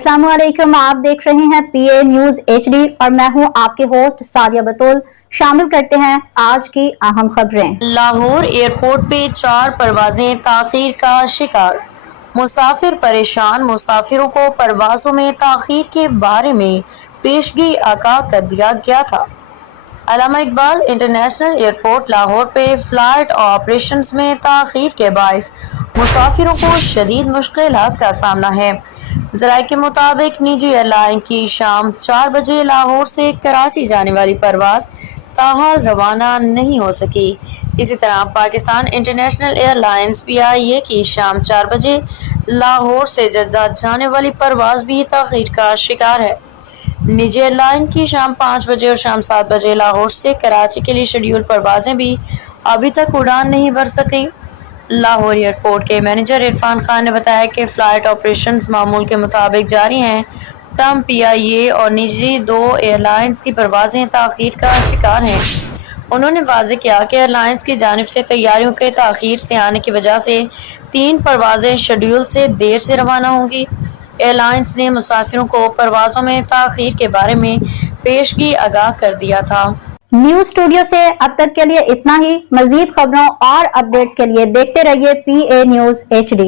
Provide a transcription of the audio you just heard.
अस्सलाम वालेकुम, आप देख रहे हैं PA न्यूज HD और मैं हूं आपके होस्ट सादिया बतूल। शामिल करते हैं आज की अहम खबरें। लाहौर एयरपोर्ट पे 4 परवाजें ताखीर का शिकार, मुसाफिर परेशान। मुसाफिरों को परवाजों में ताखीर के बारे में पेशगी आगाह कर दिया गया था। अल्लामा इकबाल इंटरनेशनल एयरपोर्ट लाहौर पे फ्लाइट ऑपरेशंस में ताखीर के बाइस मुसाफिरों को शदीद मुश्किलात का सामना है। ज़राए के मुताबिक निजी एयरलाइन की शाम 4 बजे लाहौर से कराची जाने वाली परवाज़ ताहाल रवाना नहीं हो सकी। इसी तरह पाकिस्तान इंटरनेशनल एयरलाइंस PIA की शाम 4 बजे लाहौर से जद्दा जाने वाली परवाज़ भी ताखीर का शिकार है। निजी एयरलाइन की शाम 5 बजे और शाम 7 बजे लाहौर से कराची के लिए शेड्यूल परवाजें भी अभी तक उड़ान नहीं भर सकी। लाहौर एयरपोर्ट के मैनेजर इरफान खान ने बताया कि फ़्लाइट ऑपरेशंस मामूल के मुताबिक जारी हैं, तमाम PIA और निजी 2 एयरलाइंस की परवाजें ताख़ीर का शिकार हैं। उन्होंने वाज़ेह किया कि एयरलाइंस की जानिब से तैयारियों के ताख़ीर से आने की वजह से 3 परवाजें शेड्यूल से देर से रवाना होंगी। एयरलाइंस ने मुसाफिरों को परवाज़ों में ताख़ीर के बारे में पेशगी आगाह कर दिया था। न्यूज स्टूडियो से अब तक के लिए इतना ही। मजीद खबरों और अपडेट्स के लिए देखते रहिए PA न्यूज HD।